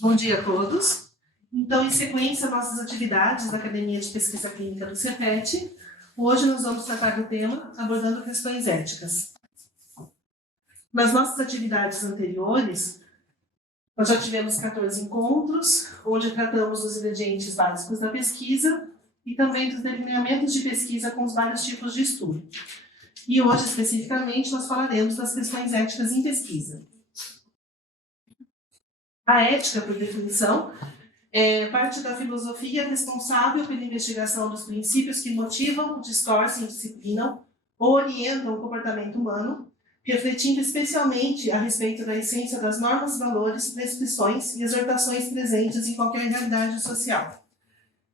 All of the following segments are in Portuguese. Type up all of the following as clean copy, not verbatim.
Bom dia a todos. Então, em sequência, nossas atividades da Academia de Pesquisa Clínica do CEPET, hoje nós vamos tratar do tema abordando questões éticas. Nas nossas atividades anteriores, nós já tivemos 14 encontros, onde tratamos dos ingredientes básicos da pesquisa e também dos delineamentos de pesquisa com os vários tipos de estudo. E hoje, especificamente, nós falaremos das questões éticas em pesquisa. A ética, por definição, é parte da filosofia responsável pela investigação dos princípios que motivam, distorcem, disciplinam ou orientam o comportamento humano, refletindo especialmente a respeito da essência das normas, valores, prescrições e exortações presentes em qualquer realidade social.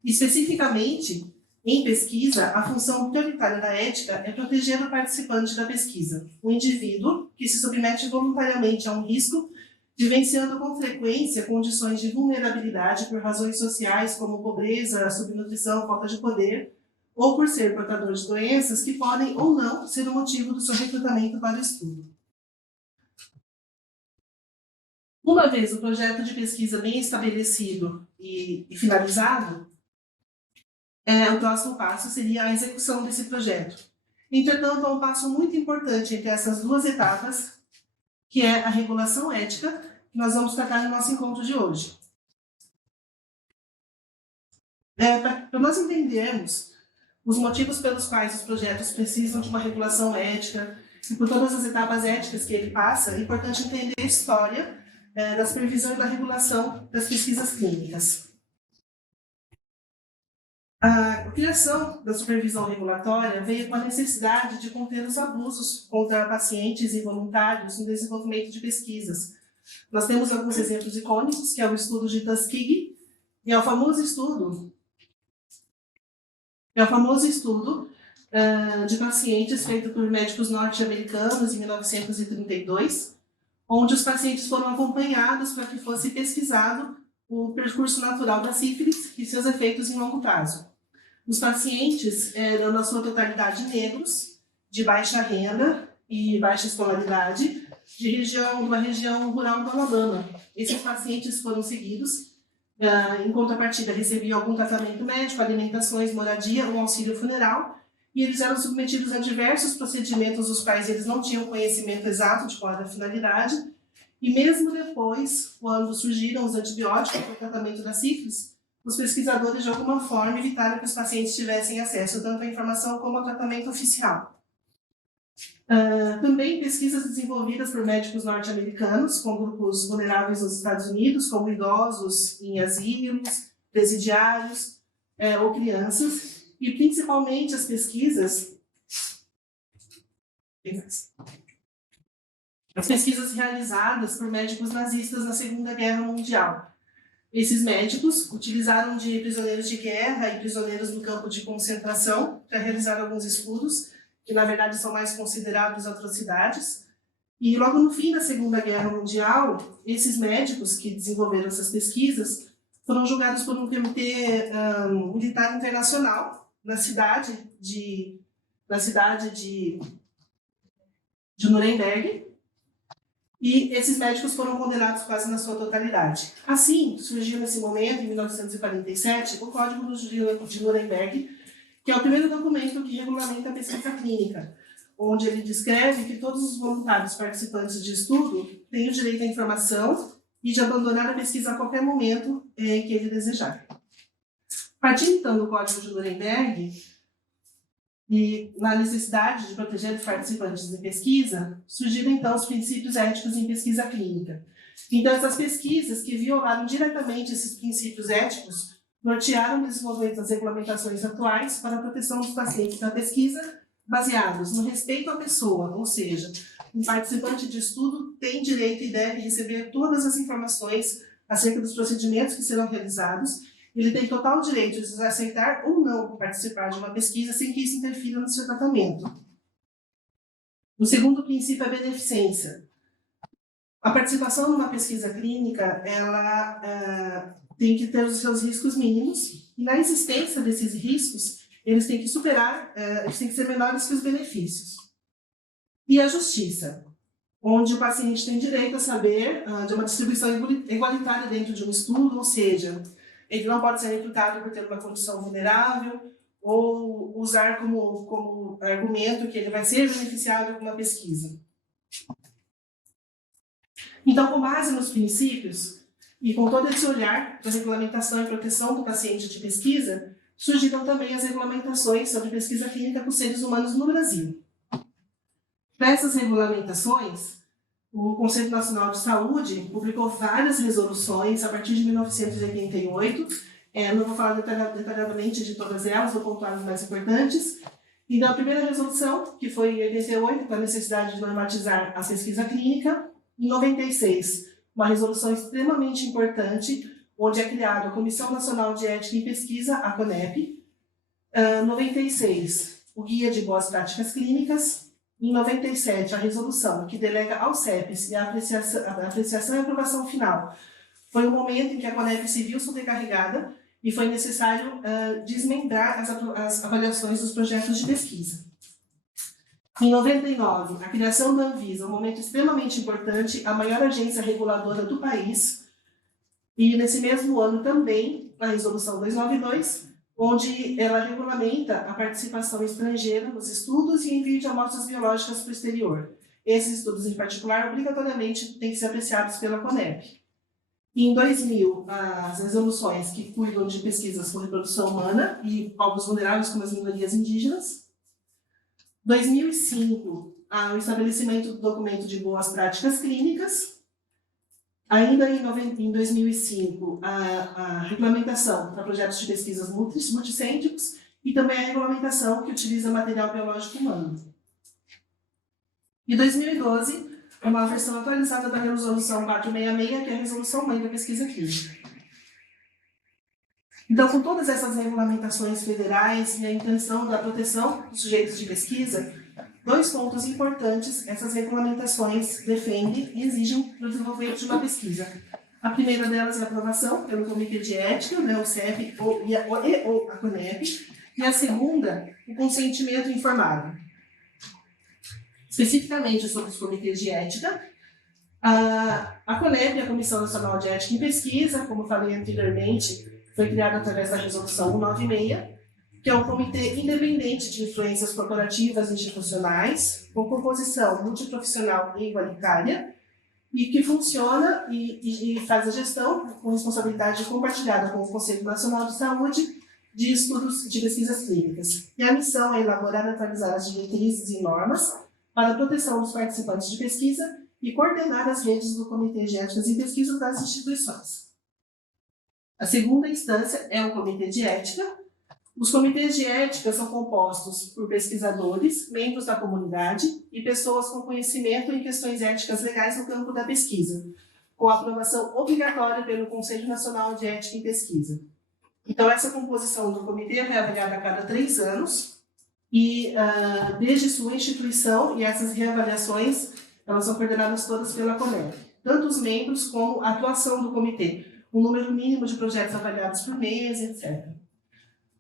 Especificamente, em pesquisa, a função prioritária da ética é proteger o participante da pesquisa, o indivíduo que se submete voluntariamente a um risco, vivenciando com frequência condições de vulnerabilidade por razões sociais como pobreza, subnutrição, falta de poder, ou por ser portador de doenças que podem ou não ser o motivo do seu recrutamento para o estudo. Uma vez o projeto de pesquisa bem estabelecido e finalizado, o próximo passo seria a execução desse projeto. Entretanto, há um passo muito importante entre essas duas etapas, que é a regulação ética, que nós vamos tratar no nosso encontro de hoje. Para nós entendermos os motivos pelos quais os projetos precisam de uma regulação ética e por todas as etapas éticas que ele passa, é importante entender a história da supervisão e da regulação das pesquisas clínicas. A criação da supervisão regulatória veio com a necessidade de conter os abusos contra pacientes e voluntários no desenvolvimento de pesquisas. Nós temos alguns exemplos icônicos, que é o estudo de Tuskegee, e é o famoso estudo de pacientes feito por médicos norte-americanos em 1932, onde os pacientes foram acompanhados para que fosse pesquisado o percurso natural da sífilis e seus efeitos em longo prazo. Os pacientes eram, na sua totalidade, negros, de baixa renda e baixa escolaridade, de uma região rural do Alabama. Esses pacientes foram seguidos, em contrapartida recebiam algum tratamento médico, alimentações, moradia, um auxílio funeral, e eles eram submetidos a diversos procedimentos dos quais eles não tinham conhecimento exato de qual era a finalidade, e mesmo depois, quando surgiram os antibióticos para o tratamento da sífilis, os pesquisadores, de alguma forma, evitaram que os pacientes tivessem acesso tanto à informação como ao tratamento oficial. Também pesquisas desenvolvidas por médicos norte-americanos com grupos vulneráveis nos Estados Unidos, como idosos em asilos, presidiários ou crianças, e principalmente as pesquisas realizadas por médicos nazistas na Segunda Guerra Mundial. Esses médicos utilizaram de prisioneiros de guerra e prisioneiros no campo de concentração para realizar alguns estudos, que na verdade são mais considerados atrocidades. E logo no fim da Segunda Guerra Mundial, esses médicos que desenvolveram essas pesquisas foram julgados por um comitê militar internacional na cidade de Nuremberg. E esses médicos foram condenados quase na sua totalidade. Assim, surgiu nesse momento, em 1947, o Código de Nuremberg, que é o primeiro documento que regulamenta a pesquisa clínica, onde ele descreve que todos os voluntários participantes de estudo têm o direito à informação e de abandonar a pesquisa a qualquer momento que ele desejar. Partindo, então, do Código de Nuremberg, e na necessidade de proteger os participantes de pesquisa, surgiram então os princípios éticos em pesquisa clínica. Então, essas pesquisas que violaram diretamente esses princípios éticos nortearam o desenvolvimento das regulamentações atuais para a proteção dos pacientes da pesquisa, baseados no respeito à pessoa, ou seja, um participante de estudo tem direito e deve receber todas as informações acerca dos procedimentos que serão realizados. Ele tem total direito de aceitar ou não participar de uma pesquisa sem que isso interfira no seu tratamento. O segundo princípio é a beneficência. A participação numa pesquisa clínica, ela tem que ter os seus riscos mínimos, e na existência desses riscos, eles têm que eles têm que ser menores que os benefícios. E a justiça. onde o paciente tem direito a saber de uma distribuição igualitária dentro de um estudo, ou seja, ele não pode ser imputado por ter uma condição vulnerável ou usar como argumento que ele vai ser beneficiado com uma pesquisa. Então, com base nos princípios e com todo esse olhar da regulamentação e proteção do paciente de pesquisa, surgiram também as regulamentações sobre pesquisa clínica com seres humanos no Brasil. Para essas regulamentações, o Conselho Nacional de Saúde publicou várias resoluções a partir de 1988. Não vou falar detalhadamente de todas elas, vou pontuar as mais importantes. Então, a primeira resolução, que foi em 88, com a necessidade de normatizar a pesquisa clínica. Em 96, uma resolução extremamente importante, onde é criada a Comissão Nacional de Ética em Pesquisa, a CONEP. 96, o Guia de Boas Práticas Clínicas. Em 97, a resolução que delega aos CEPs a apreciação e aprovação final. Foi o momento em que a CONEP se viu sobrecarregada e foi necessário desmembrar as avaliações dos projetos de pesquisa. Em 99, a criação da Anvisa, um momento extremamente importante, a maior agência reguladora do país. E nesse mesmo ano também, a Resolução 292, onde ela regulamenta a participação estrangeira nos estudos e envio de amostras biológicas para o exterior. Esses estudos, em particular, obrigatoriamente têm que ser apreciados pela CONEP. Em 2000, as resoluções que cuidam de pesquisas com reprodução humana e povos vulneráveis, como as minorias indígenas. 2005, o estabelecimento do documento de boas práticas clínicas. Ainda em 2005, a regulamentação para projetos de pesquisas multicêntricos e também a regulamentação que utiliza material biológico humano. Em 2012, uma versão atualizada da Resolução 466, que é a Resolução Mãe da Pesquisa Clínica. Então, com todas essas regulamentações federais e a intenção da proteção dos sujeitos de pesquisa, 2 pontos importantes essas regulamentações defendem e exigem para o desenvolvimento de uma pesquisa. A primeira delas é a aprovação pelo Comitê de Ética, o CEP ou a CONEP, e a segunda, o consentimento informado. Especificamente sobre os comitês de ética, a CONEP, a Comissão Nacional de Ética em Pesquisa, como falei anteriormente, foi criada através da Resolução 196, que é um comitê independente de influências corporativas e institucionais, com composição multiprofissional e igualitária, e que funciona e faz a gestão com responsabilidade compartilhada com o Conselho Nacional de Saúde de estudos de pesquisas clínicas. E a missão é elaborar e atualizar as diretrizes e normas para a proteção dos participantes de pesquisa e coordenar as redes do Comitê de Éticas em Pesquisa das instituições. A segunda instância é o Comitê de Ética. Os comitês de ética são compostos por pesquisadores, membros da comunidade e pessoas com conhecimento em questões éticas legais no campo da pesquisa, com aprovação obrigatória pelo Conselho Nacional de Ética em Pesquisa. Então, essa composição do comitê é reavaliada a cada 3 anos e, desde sua instituição, e essas reavaliações elas são coordenadas todas pela CONEP, tanto os membros como a atuação do comitê, um número mínimo de projetos avaliados por mês, etc.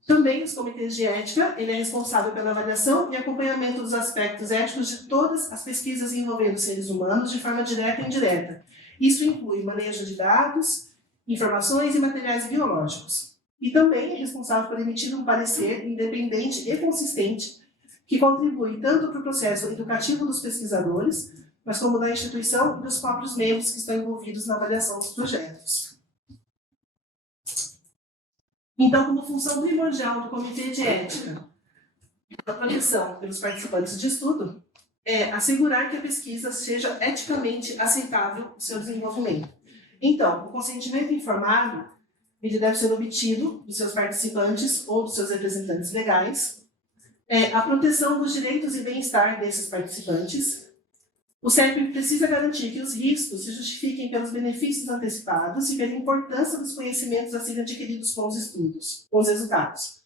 Também os comitês de ética, ele é responsável pela avaliação e acompanhamento dos aspectos éticos de todas as pesquisas envolvendo seres humanos de forma direta e indireta. Isso inclui manejo de dados, informações e materiais biológicos. E também é responsável por emitir um parecer independente e consistente que contribui tanto para o processo educativo dos pesquisadores, mas como da instituição e dos próprios membros que estão envolvidos na avaliação dos projetos. Então, como função primordial do Comitê de Ética, a proteção pelos participantes de estudo é assegurar que a pesquisa seja eticamente aceitável o seu desenvolvimento. Então, o consentimento informado ele deve ser obtido dos seus participantes ou dos seus representantes legais, a proteção dos direitos e bem-estar desses participantes. O CEP precisa garantir que os riscos se justifiquem pelos benefícios antecipados e pela importância dos conhecimentos a serem adquiridos com os estudos, com os resultados.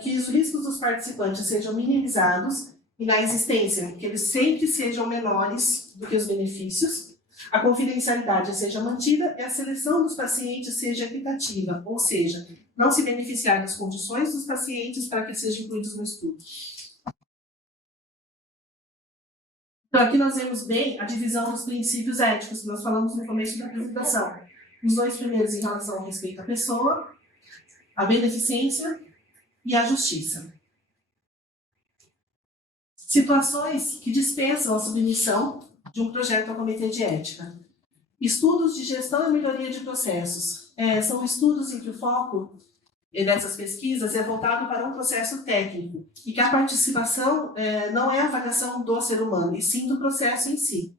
Que os riscos dos participantes sejam minimizados e, na existência, que eles sempre sejam menores do que os benefícios, a confidencialidade seja mantida e a seleção dos pacientes seja equitativa, ou seja, não se beneficiar das condições dos pacientes para que sejam incluídos no estudo. Então, aqui nós vemos bem a divisão dos princípios éticos que nós falamos no começo da apresentação. Os dois primeiros em relação ao respeito à pessoa, a beneficência e a justiça. Situações que dispensam a submissão de um projeto ao Comitê de Ética. Estudos de gestão e melhoria de processos. São estudos em que o foco dessas pesquisas é voltado para um processo técnico e que a participação não é a avaliação do ser humano, e sim do processo em si.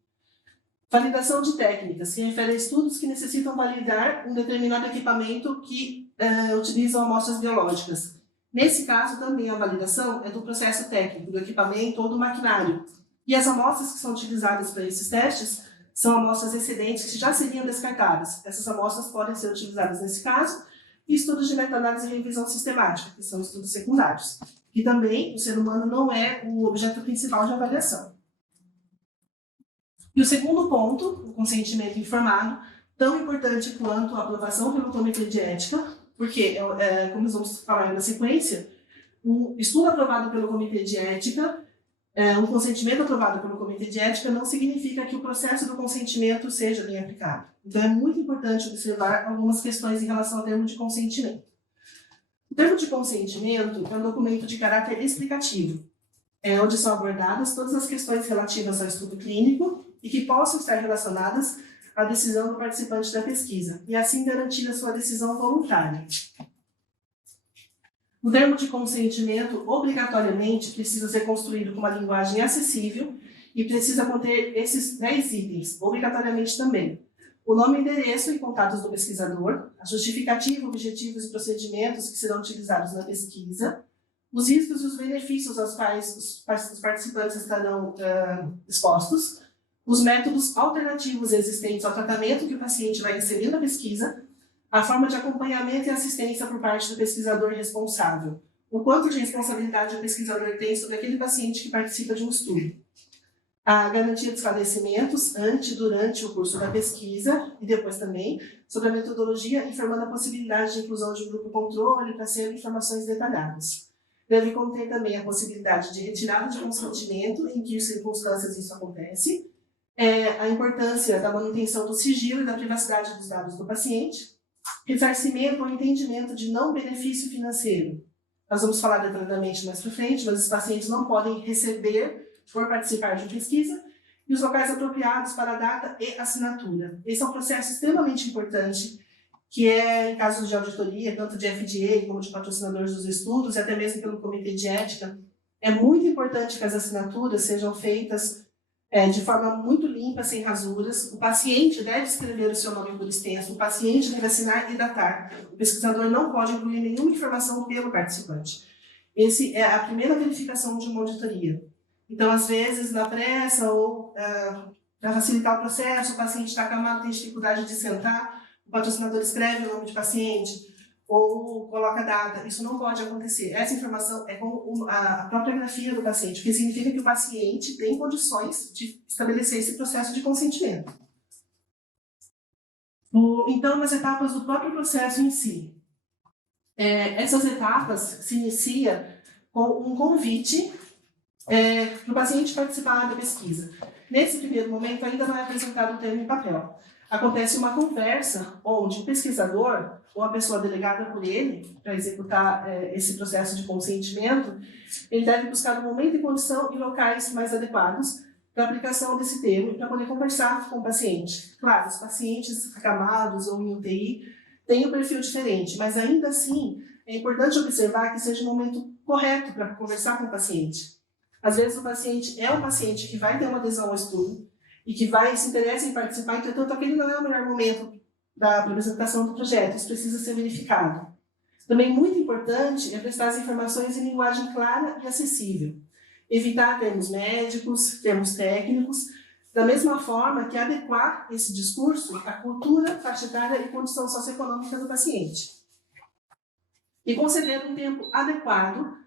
Validação de técnicas, se refere a estudos que necessitam validar um determinado equipamento que utilizam amostras biológicas. Nesse caso, também a validação é do processo técnico, do equipamento ou do maquinário. E as amostras que são utilizadas para esses testes são amostras excedentes que já seriam descartadas. Essas amostras podem ser utilizadas nesse caso, e estudos de meta-análise e revisão sistemática, que são estudos secundários. E também o ser humano não é o objeto principal de avaliação. E o segundo ponto, o consentimento informado, tão importante quanto a aprovação pelo Comitê de Ética, porque, como nós vamos falar na sequência, um estudo aprovado pelo Comitê de Ética, um consentimento aprovado pelo Comitê de Ética não significa que o processo do consentimento seja bem aplicado. Então, é muito importante observar algumas questões em relação ao termo de consentimento. O termo de consentimento é um documento de caráter explicativo, onde são abordadas todas as questões relativas ao estudo clínico e que possam estar relacionadas à decisão do participante da pesquisa, e assim garantir a sua decisão voluntária. O termo de consentimento, obrigatoriamente, precisa ser construído com uma linguagem acessível e precisa conter esses 10 itens, obrigatoriamente também. O nome, endereço e contatos do pesquisador, a justificativa, objetivos e procedimentos que serão utilizados na pesquisa, os riscos e os benefícios aos quais os participantes estarão expostos, os métodos alternativos existentes ao tratamento que o paciente vai receber na pesquisa, a forma de acompanhamento e assistência por parte do pesquisador responsável, o quanto de responsabilidade o pesquisador tem sobre aquele paciente que participa de um estudo, a garantia de esclarecimentos antes, durante o curso da pesquisa e depois também sobre a metodologia, informando a possibilidade de inclusão de grupo controle para ser informações detalhadas. Deve conter também a possibilidade de retirada de consentimento, em que circunstâncias isso acontece, a importância da manutenção do sigilo e da privacidade dos dados do paciente, ressarcimento ou entendimento de não benefício financeiro. Nós vamos falar detalhadamente mais para frente, mas os pacientes não podem receber por participar de pesquisa, e os locais apropriados para a data e assinatura. Esse é um processo extremamente importante, que é em casos de auditoria, tanto de FDA como de patrocinadores dos estudos, e até mesmo pelo Comitê de Ética. É muito importante que as assinaturas sejam feitas de forma muito limpa, sem rasuras. O paciente deve escrever o seu nome por extenso, o paciente deve assinar e datar. O pesquisador não pode incluir nenhuma informação pelo participante. Essa é a primeira verificação de uma auditoria. Então, às vezes, na pressa ou para facilitar o processo, o paciente está acamado, tem dificuldade de sentar, o patrocinador escreve o nome do paciente ou coloca a data. Isso não pode acontecer. Essa informação é com a própria grafia do paciente, o que significa que o paciente tem condições de estabelecer esse processo de consentimento. Então, nas etapas do próprio processo em si. Essas etapas se iniciam com um convite para o paciente participar da pesquisa. Nesse primeiro momento, ainda não é apresentado o termo em papel. Acontece uma conversa onde o pesquisador, ou a pessoa delegada por ele, para executar esse processo de consentimento, ele deve buscar o momento e condição e locais mais adequados para a aplicação desse termo, para poder conversar com o paciente. Claro, os pacientes acamados ou em UTI têm um perfil diferente, mas ainda assim é importante observar que seja o momento correto para conversar com o paciente. Às vezes o paciente é um paciente que vai ter uma adesão ao estudo e que se interessa em participar, entretanto, aquele não é o melhor momento da apresentação do projeto, isso precisa ser verificado. Também muito importante é prestar as informações em linguagem clara e acessível, evitar termos médicos, termos técnicos, da mesma forma que adequar esse discurso à cultura, faixa etária e condição socioeconômica do paciente. E conceder um tempo adequado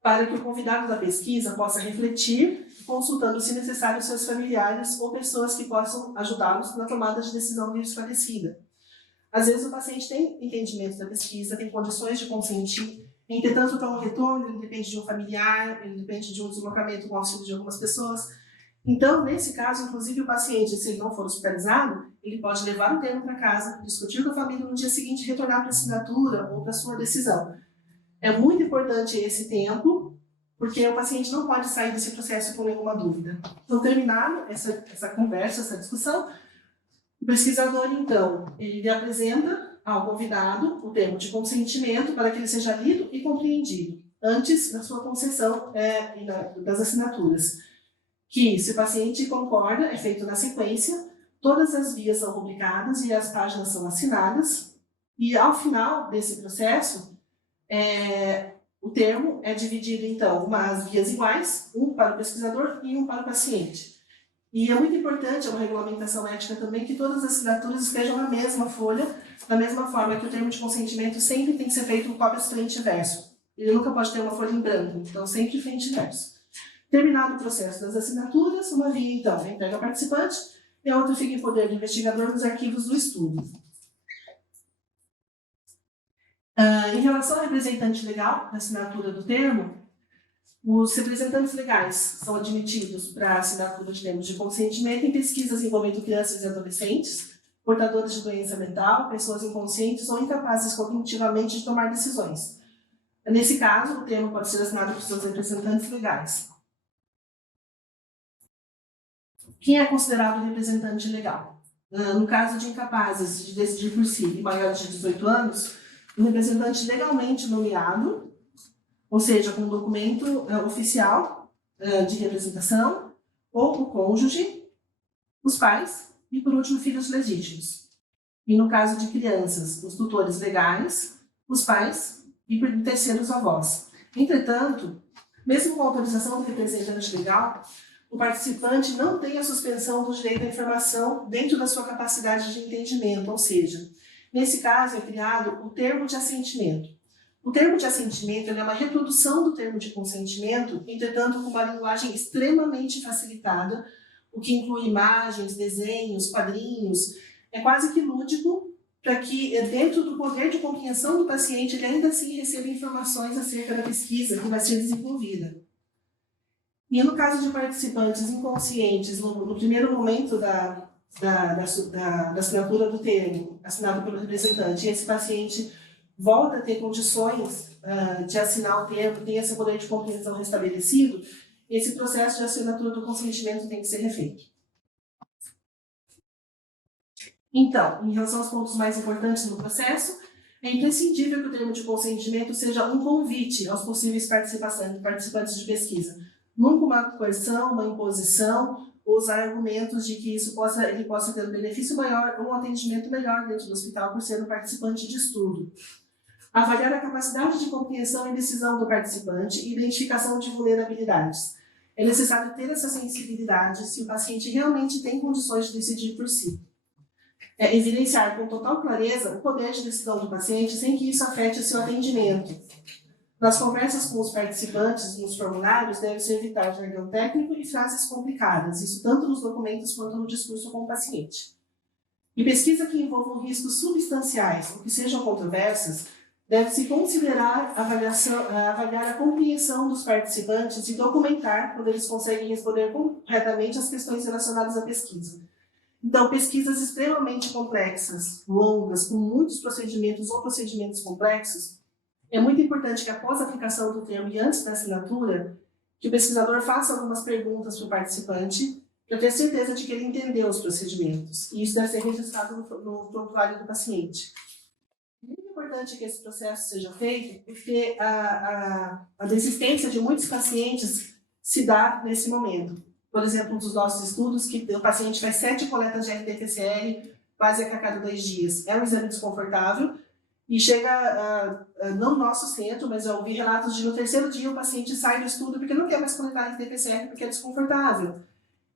para que o convidado da pesquisa possa refletir, consultando, se necessário, seus familiares ou pessoas que possam ajudá-los na tomada de decisão bem esclarecida. Às vezes o paciente tem entendimento da pesquisa, tem condições de consentir, entretanto, para um retorno, ele depende de um familiar, ele depende de um deslocamento com auxílio de algumas pessoas. Então, nesse caso, inclusive, o paciente, se ele não for hospitalizado, ele pode levar o termo para casa, discutir com a família no dia seguinte, retornar para a assinatura ou para a sua decisão. É muito importante esse tempo, porque o paciente não pode sair desse processo com nenhuma dúvida. Então, terminado essa conversa, essa discussão, o pesquisador, então, ele apresenta ao convidado o termo de consentimento para que ele seja lido e compreendido, antes da sua concessão das assinaturas. Que, se o paciente concorda, é feito na sequência, todas as vias são publicadas e as páginas são assinadas, e ao final desse processo, o termo é dividido, então, umas vias iguais, um para o pesquisador e um para o paciente. E é muito importante, é uma regulamentação ética também, que todas as assinaturas estejam na mesma folha, da mesma forma que o termo de consentimento sempre tem que ser feito com cópias frente e verso. Ele nunca pode ter uma folha em branco, então sempre frente e verso. Terminado o processo das assinaturas, uma via, então, é entregue ao participante e a outra fica em poder do investigador nos arquivos do estudo. Em relação ao representante legal da assinatura do termo, os representantes legais são admitidos para a assinatura de termos de consentimento em pesquisas envolvendo crianças e adolescentes, portadores de doença mental, pessoas inconscientes ou incapazes cognitivamente de tomar decisões. Nesse caso, o termo pode ser assinado por seus representantes legais. Quem é considerado representante legal? No caso de incapazes de decidir por si e maiores de 18 anos, o representante legalmente nomeado, ou seja, com um documento oficial de representação, ou o cônjuge, os pais e, por último, filhos legítimos. E no caso de crianças, os tutores legais, os pais e terceiros avós. Entretanto, mesmo com a autorização do representante legal, o participante não tem a suspensão do direito à informação dentro da sua capacidade de entendimento, ou seja, nesse caso é criado o termo de assentimento. O termo de assentimento é uma reprodução do termo de consentimento, entretanto com uma linguagem extremamente facilitada, o que inclui imagens, desenhos, quadrinhos, é quase que lúdico, para que dentro do poder de compreensão do paciente ele ainda assim receba informações acerca da pesquisa que vai ser desenvolvida. E no caso de participantes inconscientes, no primeiro momento da assinatura do termo, assinado pelo representante, e esse paciente volta a ter condições de assinar o termo, tem esse poder de compreensão restabelecido, esse processo de assinatura do consentimento tem que ser refeito. Então, em relação aos pontos mais importantes no processo, é imprescindível que o termo de consentimento seja um convite aos possíveis participantes de pesquisa. Nunca uma coerção, uma imposição, ou usar argumentos de que ele possa ter um benefício maior ou um atendimento melhor dentro do hospital por ser um participante de estudo. Avaliar a capacidade de compreensão e decisão do participante e identificação de vulnerabilidades. É necessário ter essa sensibilidade se o paciente realmente tem condições de decidir por si. Evidenciar com total clareza o poder de decisão do paciente sem que isso afete o seu atendimento. Nas conversas com os participantes nos formulários, deve-se evitar jargão técnico e frases complicadas, isso tanto nos documentos quanto no discurso com o paciente. Em pesquisa que envolvam riscos substanciais ou que sejam controversas, deve-se considerar avaliar a compreensão dos participantes e documentar quando eles conseguem responder corretamente às questões relacionadas à pesquisa. Então, pesquisas extremamente complexas, longas, com muitos procedimentos ou procedimentos complexos, é muito importante que após a aplicação do termo e antes da assinatura, que o pesquisador faça algumas perguntas para o participante para ter certeza de que ele entendeu os procedimentos. E isso deve ser registrado no prontuário do paciente. É muito importante que esse processo seja feito porque a desistência de muitos pacientes se dá nesse momento. Por exemplo, um dos nossos estudos, que o paciente faz 7 coletas de RT-PCR quase a cada 2 dias. É um exame desconfortável e chega, não no nosso centro, mas eu ouvi relatos de no 3º dia o paciente sai do estudo porque não quer mais coletar RT-PCR porque é desconfortável.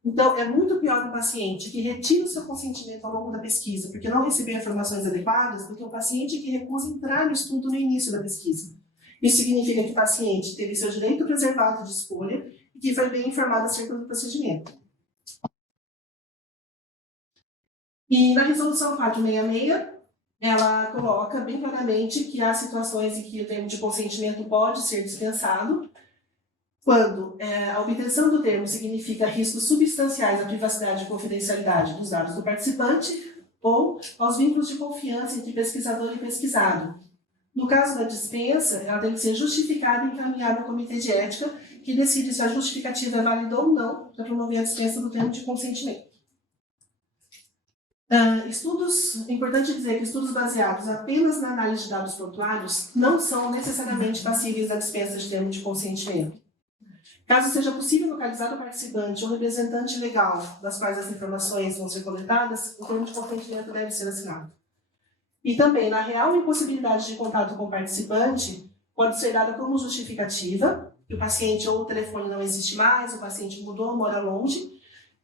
Então, é muito pior um paciente que retira o seu consentimento ao longo da pesquisa porque não recebeu informações adequadas do que um paciente que recusa entrar no estudo no início da pesquisa. Isso significa que o paciente teve seu direito preservado de escolha e que foi bem informado acerca do procedimento. E na resolução 466, ela coloca bem claramente que há situações em que o termo de consentimento pode ser dispensado quando a obtenção do termo significa riscos substanciais à privacidade e confidencialidade dos dados do participante ou aos vínculos de confiança entre pesquisador e pesquisado. No caso da dispensa, ela tem que ser justificada e encaminhada ao Comitê de Ética, que decide se a justificativa é válida ou não para promover a dispensa do termo de consentimento. É importante dizer que estudos baseados apenas na análise de dados prontuários não são necessariamente passíveis da dispensa de termo de consentimento. Caso seja possível localizar o participante ou representante legal das quais as informações vão ser coletadas, o termo de consentimento deve ser assinado. E também, na real impossibilidade de contato com o participante, pode ser dada como justificativa, que o paciente ou o telefone não existe mais, o paciente mudou, mora longe.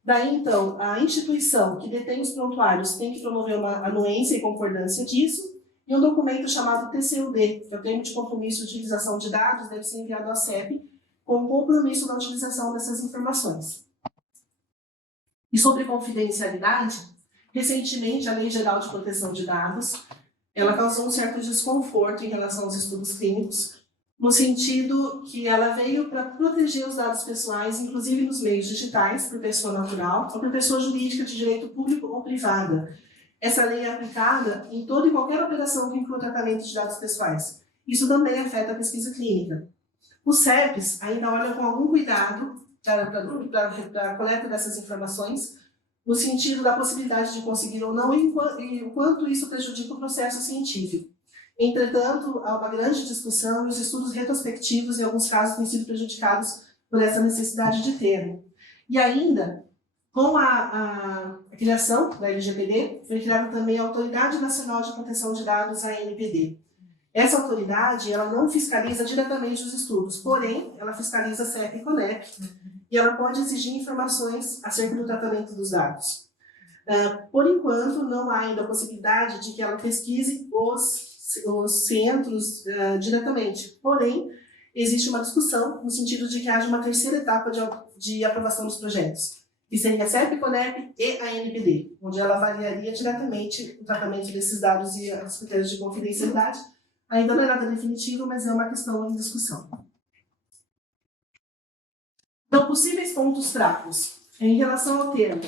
Daí, então, a instituição que detém os prontuários tem que promover uma anuência e concordância disso, e um documento chamado TCUD, que é o Termo de Compromisso de Utilização de Dados, deve ser enviado à CEP, com o compromisso da utilização dessas informações. E sobre confidencialidade, recentemente a Lei Geral de Proteção de Dados, ela causou um certo desconforto em relação aos estudos clínicos, no sentido que ela veio para proteger os dados pessoais, inclusive nos meios digitais, por pessoa natural ou por pessoa jurídica de direito público ou privada. Essa lei é aplicada em toda e qualquer operação que inclua o tratamento de dados pessoais. Isso também afeta a pesquisa clínica. Os CEPs ainda olham com algum cuidado para a coleta dessas informações, no sentido da possibilidade de conseguir ou não e o quanto isso prejudica o processo científico. Entretanto, há uma grande discussão e os estudos retrospectivos, em alguns casos, têm sido prejudicados por essa necessidade de termo. E ainda, com a criação da LGPD, foi criada também a Autoridade Nacional de Proteção de Dados, a ANPD. Essa autoridade, ela não fiscaliza diretamente os estudos, porém, ela fiscaliza a CEP e CONEP, e ela pode exigir informações acerca do tratamento dos dados. Por enquanto, não há ainda a possibilidade de que ela pesquise os centros diretamente, porém, existe uma discussão no sentido de que haja uma terceira etapa de aprovação dos projetos, que seria a CEP, CONEP e a ANPD, onde ela avaliaria diretamente o tratamento desses dados e os critérios de confidencialidade. Ainda não é nada definitivo, mas é uma questão em discussão. Então, possíveis pontos fracos em relação ao termo,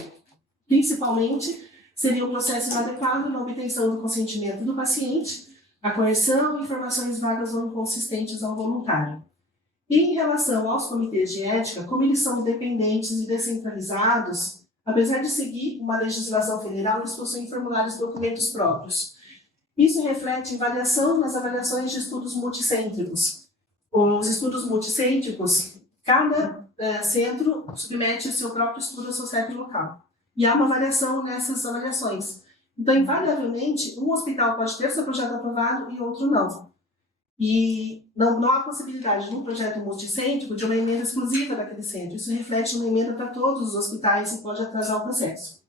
principalmente, seria o processo inadequado na obtenção do consentimento do paciente, a coerção, informações vagas ou inconsistentes ao voluntário. E em relação aos comitês de ética, como eles são independentes e descentralizados, apesar de seguir uma legislação federal, eles possuem formulários e documentos próprios. Isso reflete variação nas avaliações de estudos multicêntricos. Os estudos multicêntricos, cada centro submete o seu próprio estudo ao seu CEP local. E há uma variação nessas avaliações. Então, invariavelmente, um hospital pode ter seu projeto aprovado e outro não. E não há possibilidade, num projeto multicêntrico, de uma emenda exclusiva daquele centro. Isso reflete uma emenda para todos os hospitais e pode atrasar o processo.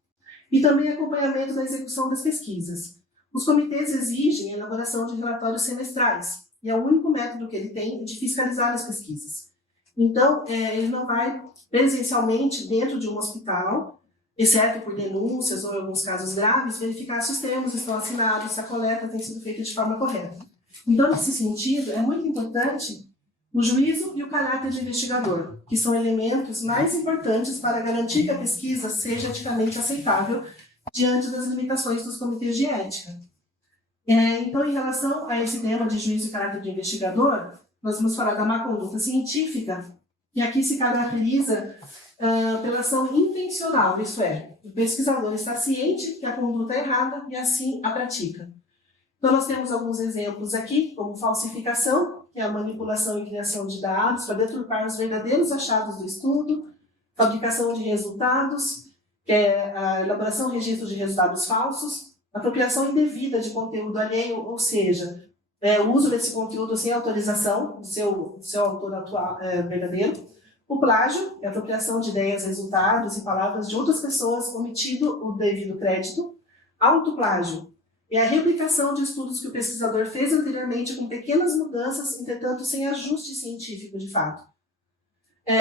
E também acompanhamento da execução das pesquisas. Os comitês exigem a elaboração de relatórios semestrais, e é o único método que ele tem de fiscalizar as pesquisas. Então, ele não vai presencialmente dentro de um hospital, exceto por denúncias ou em alguns casos graves, verificar se os termos estão assinados, se a coleta tem sido feita de forma correta. Então, nesse sentido, é muito importante o juízo e o caráter de investigador, que são elementos mais importantes para garantir que a pesquisa seja eticamente aceitável diante das limitações dos comitês de ética. Então, em relação a esse tema de juízo e caráter de investigador, nós vamos falar da má conduta científica, que aqui se caracteriza pela ação intencional, isso é, o pesquisador está ciente que a conduta é errada e assim a pratica. Então, nós temos alguns exemplos aqui, como falsificação, que é a manipulação e criação de dados para deturpar os verdadeiros achados do estudo, fabricação de resultados, que é a elaboração e registro de resultados falsos, apropriação indevida de conteúdo alheio, ou seja, o uso desse conteúdo sem autorização do seu autor atual, verdadeiro, o plágio, é a apropriação de ideias, resultados e palavras de outras pessoas, omitido o devido crédito, autoplágio, é a replicação de estudos que o pesquisador fez anteriormente com pequenas mudanças, entretanto sem ajuste científico de fato.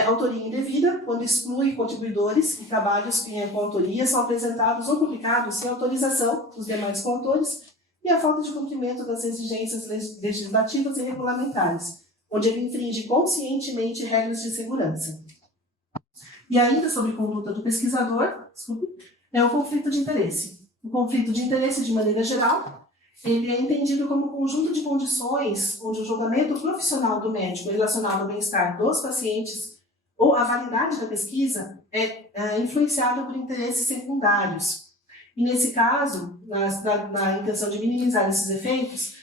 Autoria indevida, quando exclui contribuidores e trabalhos com autoria são apresentados ou publicados sem autorização dos demais coautores, e a falta de cumprimento das exigências legislativas e regulamentares, onde ele infringe conscientemente regras de segurança. E ainda sobre conduta do pesquisador, é o conflito de interesse. O conflito de interesse, de maneira geral, ele é entendido como um conjunto de condições onde o julgamento profissional do médico relacionado ao bem-estar dos pacientes ou a validade da pesquisa é influenciado por interesses secundários. E nesse caso, na intenção de minimizar esses efeitos,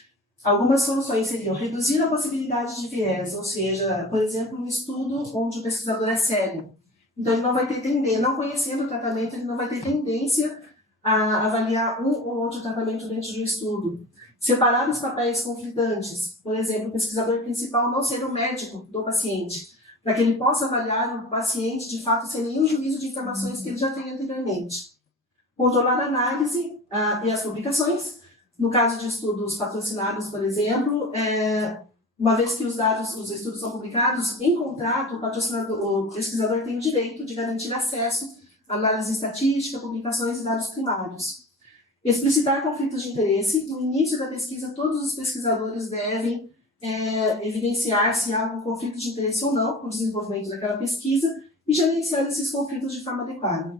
algumas soluções seriam reduzir a possibilidade de viés, ou seja, por exemplo, um estudo onde o pesquisador é cego. Então, ele não vai ter tendência, não conhecendo o tratamento, ele não vai ter tendência a avaliar um ou outro tratamento dentro de um estudo. Separar os papéis conflitantes, por exemplo, o pesquisador principal não ser o médico do paciente, para que ele possa avaliar o paciente, de fato, sem nenhum juízo de informações que ele já tem anteriormente. Controlar a análise e as publicações. No caso de estudos patrocinados, por exemplo, uma vez que os estudos são publicados, em contrato, o pesquisador tem o direito de garantir acesso à análise estatística, publicações e dados primários. Explicitar conflitos de interesse. No início da pesquisa, todos os pesquisadores devem evidenciar se há algum conflito de interesse ou não no desenvolvimento daquela pesquisa e gerenciar esses conflitos de forma adequada.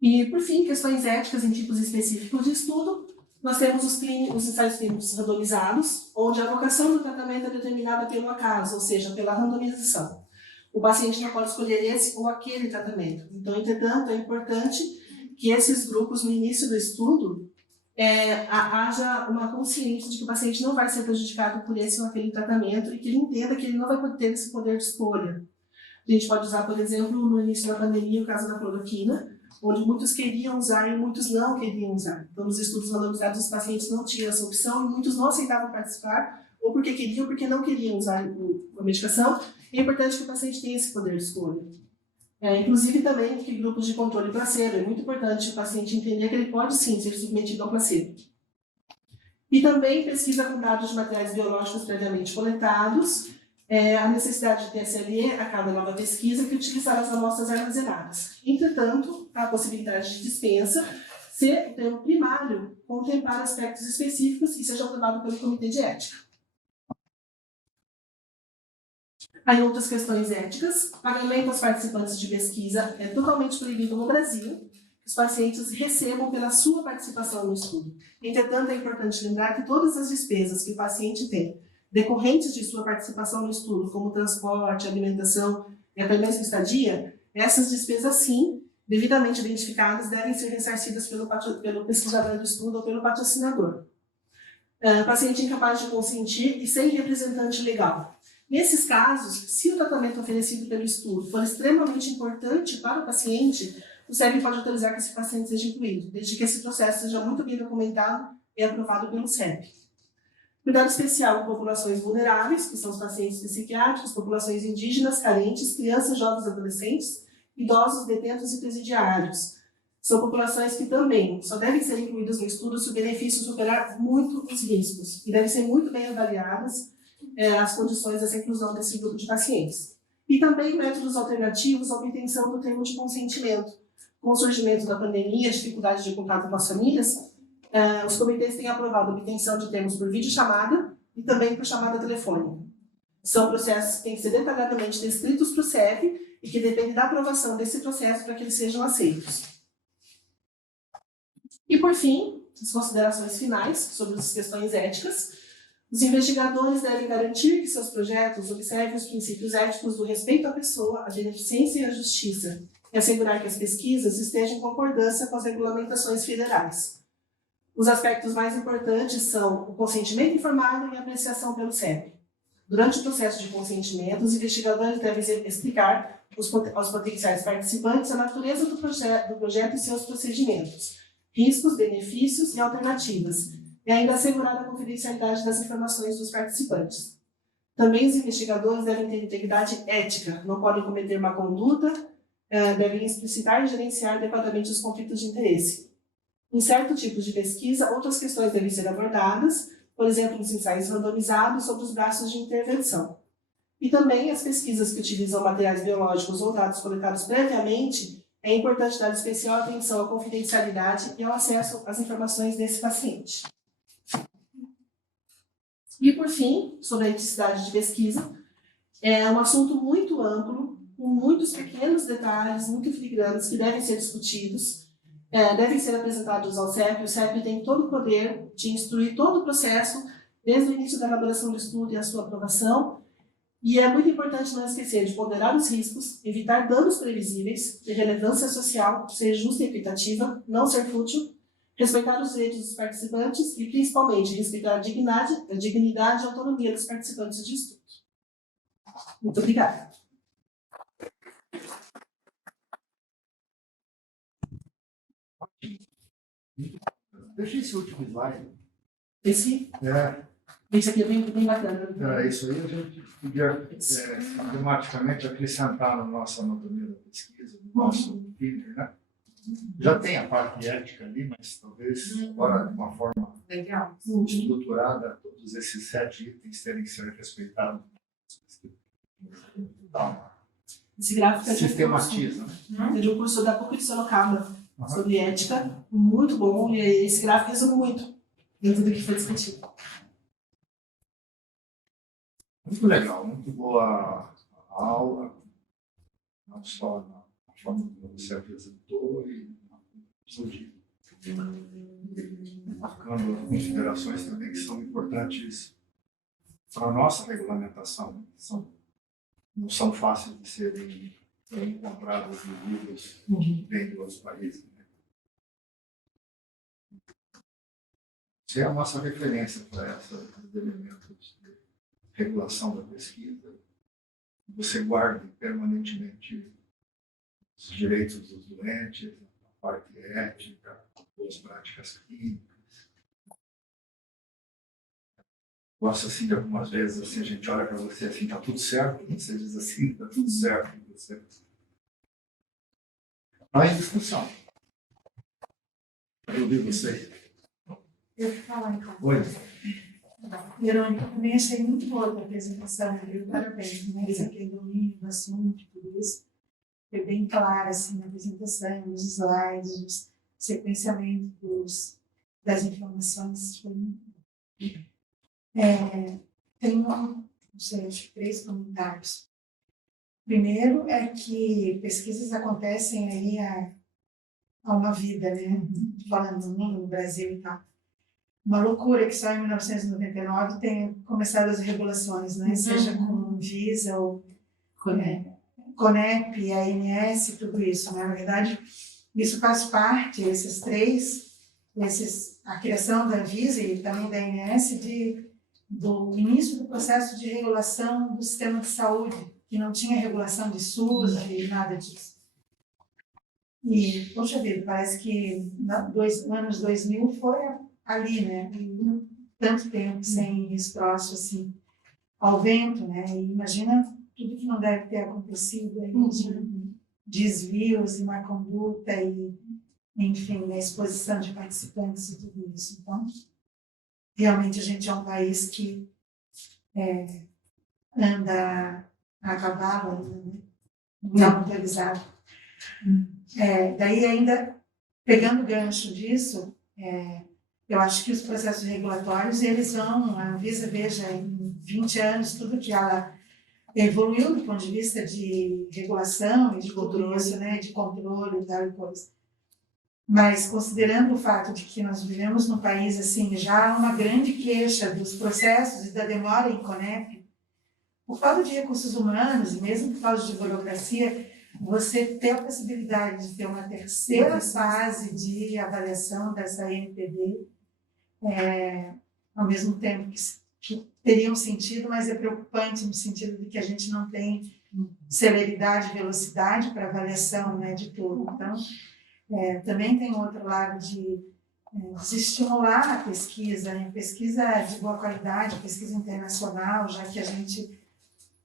E, por fim, questões éticas em tipos específicos de estudo. Nós temos os ensaios clínicos randomizados, onde a vocação do tratamento é determinada pelo acaso, ou seja, pela randomização. O paciente não pode escolher esse ou aquele tratamento. Então, entretanto, é importante que esses grupos, no início do estudo, haja uma consciência de que o paciente não vai ser prejudicado por esse ou aquele tratamento e que ele entenda que ele não vai ter esse poder de escolha. A gente pode usar, por exemplo, no início da pandemia, o caso da cloroquina, onde muitos queriam usar e muitos não queriam usar. Então, nos estudos randomizados, os pacientes não tinham essa opção e muitos não aceitavam participar, ou porque queriam ou porque não queriam usar a medicação. É importante que o paciente tenha esse poder de escolha. Inclusive também que grupos de controle placebo. É muito importante o paciente entender que ele pode sim ser submetido ao placebo. E também pesquisa com dados de materiais biológicos previamente coletados, a necessidade de TSLE a cada nova pesquisa que utilizará as amostras armazenadas. Entretanto, a possibilidade de dispensa, se o termo primário contemplar aspectos específicos e seja aprovado pelo Comitê de Ética. Aí outras questões éticas. Pagamento aos participantes de pesquisa é totalmente proibido no Brasil. Os pacientes recebam pela sua participação no estudo. Entretanto, é importante lembrar que todas as despesas que o paciente tem decorrentes de sua participação no estudo, como transporte, alimentação e até mesmo estadia, essas despesas, sim, devidamente identificadas, devem ser ressarcidas pelo pesquisador do estudo ou pelo patrocinador. Paciente incapaz de consentir e sem representante legal. Nesses casos, se o tratamento oferecido pelo estudo for extremamente importante para o paciente, o CEP pode autorizar que esse paciente seja incluído, desde que esse processo seja muito bem documentado e aprovado pelo CEP. Cuidado especial com populações vulneráveis, que são os pacientes psiquiátricos, populações indígenas, carentes, crianças, jovens, adolescentes, idosos, detentos e presidiários. São populações que também só devem ser incluídas no estudo se o benefício superar muito os riscos e devem ser muito bem avaliadas as condições dessa inclusão desse grupo de pacientes. E também métodos alternativos à obtenção do termo de consentimento. Com o surgimento da pandemia, a dificuldade de contato com as famílias, os comitês têm aprovado a obtenção de termos por videochamada e também por chamada telefônica. São processos que têm que ser detalhadamente descritos para o CEP e que dependem da aprovação desse processo para que eles sejam aceitos. E, por fim, as considerações finais sobre as questões éticas. Os investigadores devem garantir que seus projetos observem os princípios éticos do respeito à pessoa, à beneficência e à justiça, e assegurar que as pesquisas estejam em concordância com as regulamentações federais. Os aspectos mais importantes são o consentimento informado e a apreciação pelo CEP. Durante o processo de consentimento, os investigadores devem explicar aos potenciais participantes a natureza do projeto e seus procedimentos, riscos, benefícios e alternativas, e ainda assegurar a confidencialidade das informações dos participantes. Também os investigadores devem ter integridade ética, não podem cometer má conduta, devem explicitar e gerenciar adequadamente os conflitos de interesse. Em certos tipos de pesquisa, outras questões devem ser abordadas, por exemplo, os ensaios randomizados sobre os braços de intervenção. E também as pesquisas que utilizam materiais biológicos ou dados coletados previamente, é importante dar especial atenção à confidencialidade e ao acesso às informações desse paciente. E, por fim, sobre a eticidade de pesquisa, é um assunto muito amplo, com muitos pequenos detalhes, muito filigrantes, que devem ser discutidos, devem ser apresentados ao CEP. O CEP tem todo o poder de instruir todo o processo, desde o início da elaboração do estudo e a sua aprovação. E é muito importante não esquecer de ponderar os riscos, evitar danos previsíveis, ter relevância social, ser justa e equitativa, não ser fútil, respeitar os direitos dos participantes e, principalmente, respeitar a dignidade e a autonomia dos participantes de estudo. Muito obrigada. Deixa esse último slide. Esse aqui é bem bacana. Isso aí a gente podia automaticamente acrescentar na nossa anatomia da pesquisa, no nosso PINER, né? Já tem a parte ética ali, mas talvez agora de uma forma estruturada, todos esses 7 itens terem que ser respeitados. Então, esse gráfico é sistematiza. de um curso da PUC de Sorocaba sobre ética, muito bom, e esse gráfico resume muito dentro do que foi discutido. Muito legal, muito boa a aula, não só na forma como você apresentou e na conclusão marcando considerações também que são importantes para a nossa regulamentação. Não são fáceis de serem encontradas em livros que vêm de outros países. Né? Você é a nossa referência para esses elementos de regulação da pesquisa. Você guarda permanentemente os direitos dos doentes, a parte ética, boas práticas clínicas. Gosto assim de algumas vezes, assim, a gente olha para você assim, está tudo certo, e você diz assim, está tudo certo. Você... Está em discussão. Eu ouvi você. Eu vou falar então. Oi. Verônica, também achei muito boa a apresentação, viu? Parabéns, né? Esse aqui é domínio do assunto, tudo isso. Foi bem claro, assim, na apresentação, nos slides, no sequenciamento das informações. Foi muito bom. Tem, não sei, acho que 3 comentários. Primeiro é que pesquisas acontecem aí há uma vida, né? Falando no mundo, no Brasil e tal. Uma loucura que só em 1999 tem começado as regulações, né? Seja com Visa ou CONEP, ANS, tudo isso. Né? Na verdade, isso faz parte, esses 3, a criação da Visa e também da ANS, do início do processo de regulação do sistema de saúde, que não tinha regulação de SUS e nada disso. E, poxa vida, parece que nos anos 2000 foi ali, né? Tanto tempo sem esse troço, assim, ao vento, né? E imagina tudo que não deve ter acontecido aí, de desvios e má conduta e, enfim, a exposição de participantes e tudo isso. Então, realmente a gente é um país que anda a cavalo ainda, né? Não autorizado. Daí ainda, pegando o gancho disso, eu acho que os processos regulatórios, eles vão, a Anvisa, veja, em 20 anos, tudo que ela evoluiu do ponto de vista de regulação e de tudo isso, né, de controle e tal coisa. Mas, considerando o fato de que nós vivemos num país, assim, já há uma grande queixa dos processos e da demora em CONEP, por falta de recursos humanos e mesmo por causa de burocracia, você ter a possibilidade de ter uma terceira fase de avaliação dessa NPD, ao mesmo tempo que teria um sentido, mas é preocupante no sentido de que a gente não tem celeridade e velocidade para avaliação, né, de tudo. Então, também tem outro lado de estimular a pesquisa, né, pesquisa de boa qualidade, pesquisa internacional, já que a gente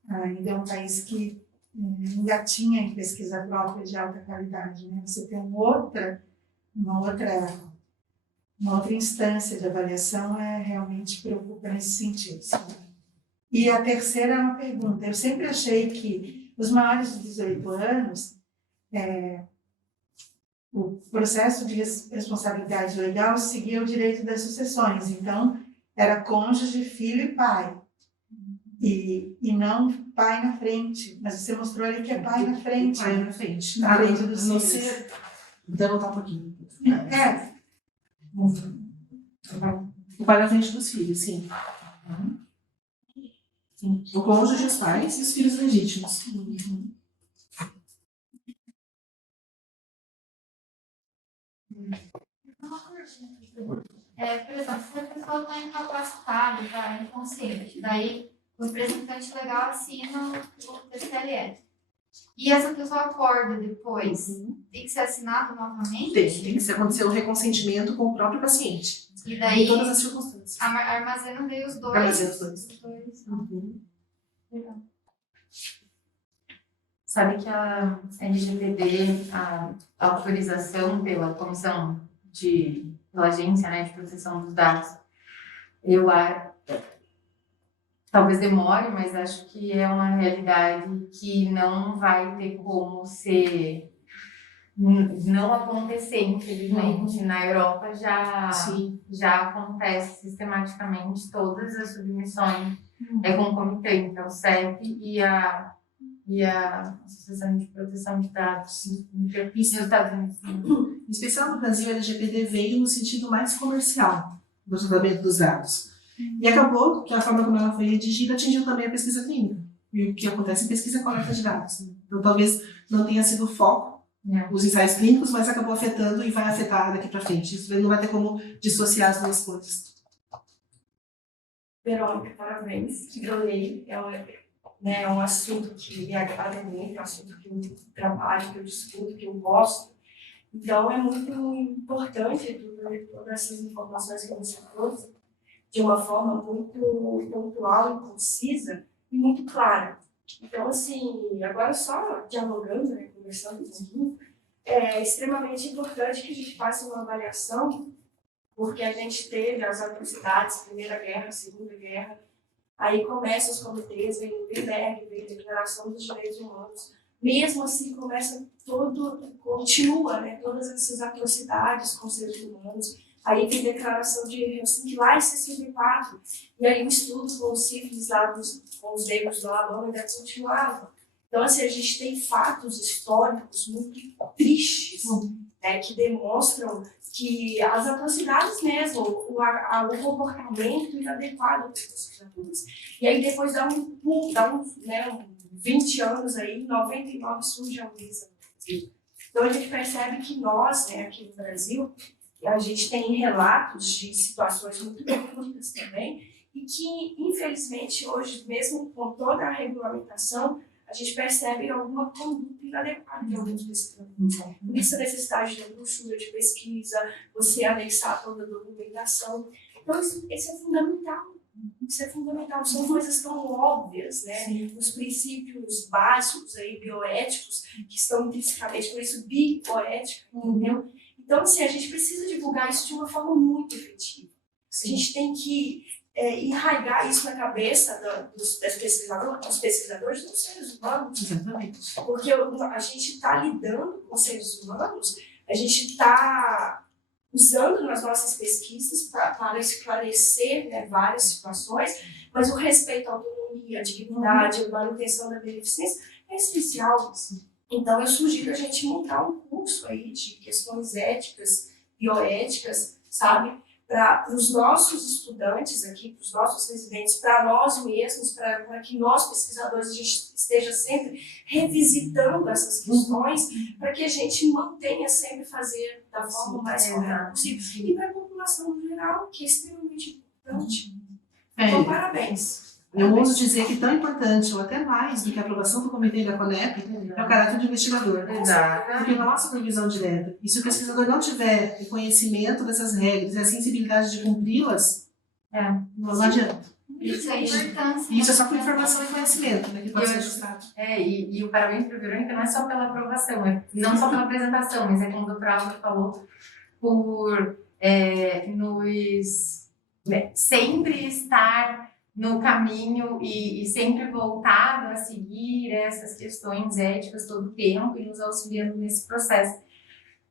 ainda é um país que engatinha em pesquisa própria de alta qualidade, né? Você tem uma outra instância de avaliação realmente preocupa nesse sentido. Sabe? E a terceira é uma pergunta. Eu sempre achei que os maiores de 18 anos, o processo de responsabilidade legal seguia o direito das sucessões. Então, Era cônjuge, filho e pai. E não pai na frente. Mas você mostrou ali que é pai na frente. Pai na frente. Na frente dos não filhos. ser... Vou voltar um pouquinho. É. O pai na frente dos filhos, sim. Sim. O cônjuge, os pais e os filhos legítimos. Por exemplo, se a pessoa está incapacitada, está inconsciente, daí o representante legal assina o TCLE. E essa pessoa acorda depois, tem que ser assinado novamente? Tem que acontecer o reconsentimento com o próprio paciente. E daí Em todas as circunstâncias. armazena daí os dois. Armazena os dois. Legal. Sabe que a LGPD, a autorização pela Comissão pela Agência, né, de Proteção dos Dados, talvez demore, mas acho que é uma realidade que não vai ter como não acontecer, infelizmente. Na Europa já acontece sistematicamente todas as submissões concomitante ao CEP e a Associação de Proteção de Dados nos Estados Unidos. Em especial no Brasil, a LGPD veio no sentido mais comercial do tratamento dos dados. E acabou que a forma como ela foi redigida atingiu também a pesquisa clínica. E o que acontece em pesquisa é coleta de dados. Então, talvez não tenha sido o foco, os ensaios clínicos, mas acabou afetando e vai afetar daqui para frente. Isso não vai ter como dissociar as duas coisas. Verônica, parabéns. Adorei. É um assunto que me agrada muito, é um assunto que eu trabalho, que eu discuto, que eu gosto. Então, é muito importante todas essas informações que você trouxe de uma forma muito pontual e concisa e muito clara. Então, assim, agora só dialogando, né, conversando um pouquinho, é extremamente importante que a gente faça uma avaliação, porque a gente teve as atrocidades, Primeira Guerra, Segunda Guerra, aí começam os comitês, vem o Nuremberg, vem a Declaração dos Direitos Humanos. Mesmo assim, continua, né, todas essas atrocidades com os seres humanos. Aí tem a Declaração de Helsinki lá em 64. E aí o estudo com os sífilis lá, com os negros do Alabama ainda continuava. Então, assim, a gente tem fatos históricos muito tristes, né, que demonstram que as atrocidades mesmo, o comportamento inadequado das pesquisadoras. E aí depois dá uns 20 anos aí, em 99 surge a Luísa. Então a gente percebe que nós, né, aqui no Brasil, a gente tem relatos de situações muito duras também, e que, infelizmente, hoje, mesmo com toda a regulamentação, a gente percebe alguma conduta inadequada de alguns pesquisadores. Por isso a necessidade de brochura de pesquisa, você anexar toda a documentação. Então, isso é fundamental. Isso é fundamental. São coisas tão óbvias, né? Os princípios básicos aí, bioéticos, que estão intrinsecamente, por isso, bioética, entendeu? Então, assim, a gente precisa divulgar isso de uma forma muito efetiva. A gente tem que enraigar isso na cabeça dos pesquisadores, dos seres humanos. Exatamente. Porque a gente está lidando com seres humanos, a gente está usando nas nossas pesquisas para esclarecer, né, várias situações, mas o respeito à autonomia, à dignidade, à manutenção da beneficência é essencial. Então, eu sugiro a gente montar um curso aí de questões éticas, bioéticas, sabe? Para os nossos estudantes aqui, para os nossos residentes, para nós mesmos, para que nós, pesquisadores, a gente esteja sempre revisitando essas questões, para que a gente mantenha sempre fazer da forma mais correta possível. E para a população no geral, que é extremamente importante. Então, parabéns. Eu ouso dizer que tão importante, ou até mais do que a aprovação do comitê da CONEP, é o caráter do investigador. Exato. Porque não há supervisão direta. E se o pesquisador não tiver o conhecimento dessas regras e a sensibilidade de cumpri-las, não adianta. Isso é importância. E isso é só com informação e conhecimento, né, que pode ser ajustado. E o parabéns para a Verônica não é só pela aprovação, não só pela apresentação, mas como o Dr. Álvaro falou, por sempre estar no caminho e sempre voltado a seguir essas questões éticas todo o tempo e nos auxiliando nesse processo.